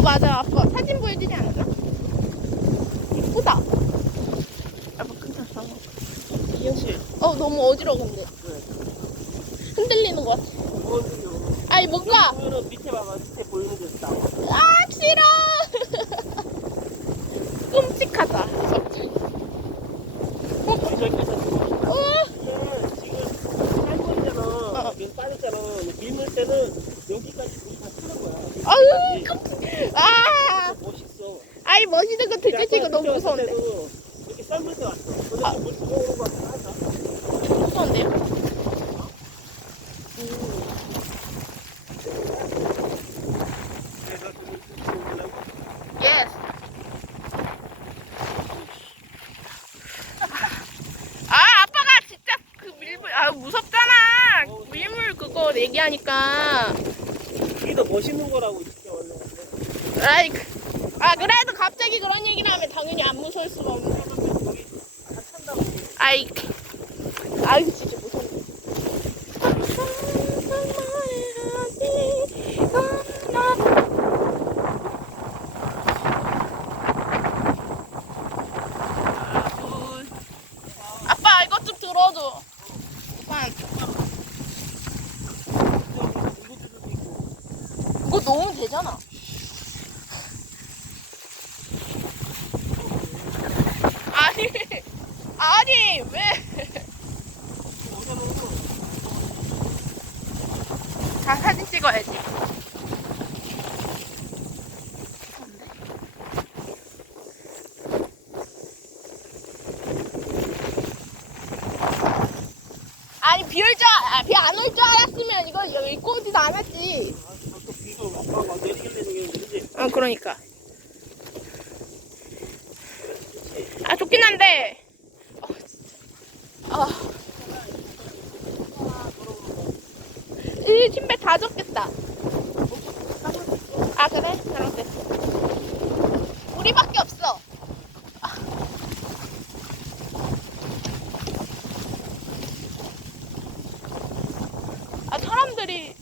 어 맞아 아빠 사진 보여주지 않았나? 이쁘다 아빠 끊겼어 이현실. 어 너무 어지러워 근데 흔들리는 것 같아 어, 근데요. 아니 뭔가 보면은 밑에 봐봐. 밑에 보이는 게 있다. 아 싫어 끔찍하다 갑자기 우리 저기서 어 이거는 지금 쌀거리잖아. 여기 빠졌잖아. 밀물 때는 여기까지 물이 다 차는 거야. 아유 끔찍 아 멋있어. 아이 멋있는 거 들켜지고 너무 무서운데 이렇게 썰면서 왔어. 아. 무서운데요? 아 아빠가 진짜 그 밀물 아 무섭잖아 밀물 그거 얘기하니까 이게 더 멋있는 거라고 진짜 원래. 아이 그- 아 그래도 갑자기 그런 얘기를 하면 당연히 안 무서울 수가 없네. 아이 아이 진짜 무섭네 아빠 이것 좀 들어줘. 그거 넣으면 되잖아 아니 아니 왜 자, 사진 찍어야지. 아니, 비 올 줄, 아, 비안 올 줄 알았으면 이거 여기 입고 오지도 않았지. 어, 그러니까. 아, 좋긴 한데. 어. 이 침대 다 젖겠다. 아, 그래? 잘못됐어. 우리밖에 없어. 아, 사람들이.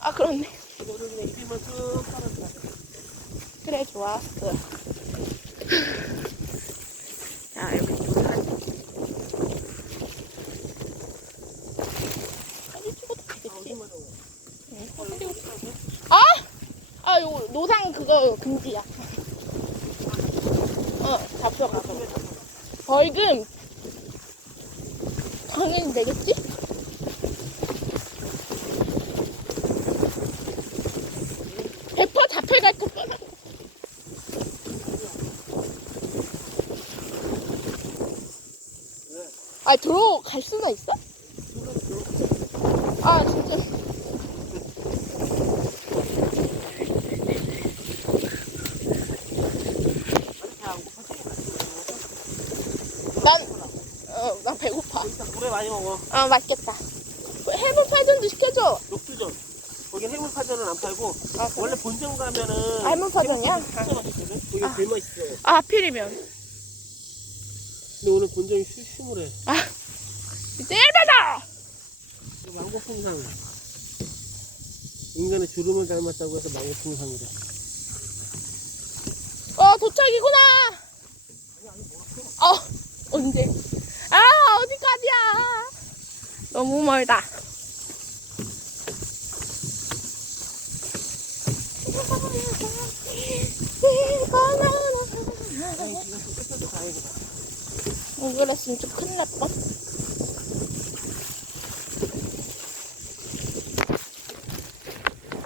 아, 그렇네. 그래 좋았어. 자 여기 또 사진. 사진 찍어도 되겠지? 응, 사진 찍어도 아? 아 이거 노상 그거 금지야. 어 잡혀가. 벌금 당연히 내겠지? 백퍼 잡혀갈 거. 아 들어갈 수나 있어? 아 진짜. 난, 어, 나 배고파. 일단 물에 많이 먹어. 아, 맛있겠다. 해물 파전도 시켜줘. 녹두전. 거긴 해물 파전은 안 팔고 아, 그래? 원래 본점 가면은 아, 해물 파전이야? 진짜 맛있거든. 거기 아. 제일 맛있어. 아, 하필이면. 근데 오늘 본점이 쉬, 쉬물해. 제일 받아! 망고 풍상. 인간의 주름을 닮았다고 해서 망고 풍상이래. 어, 도착이구나! 어, 언제? 아, 어디까지야? 너무 멀다. 안 그랬으면 좀 큰일 날 뻔.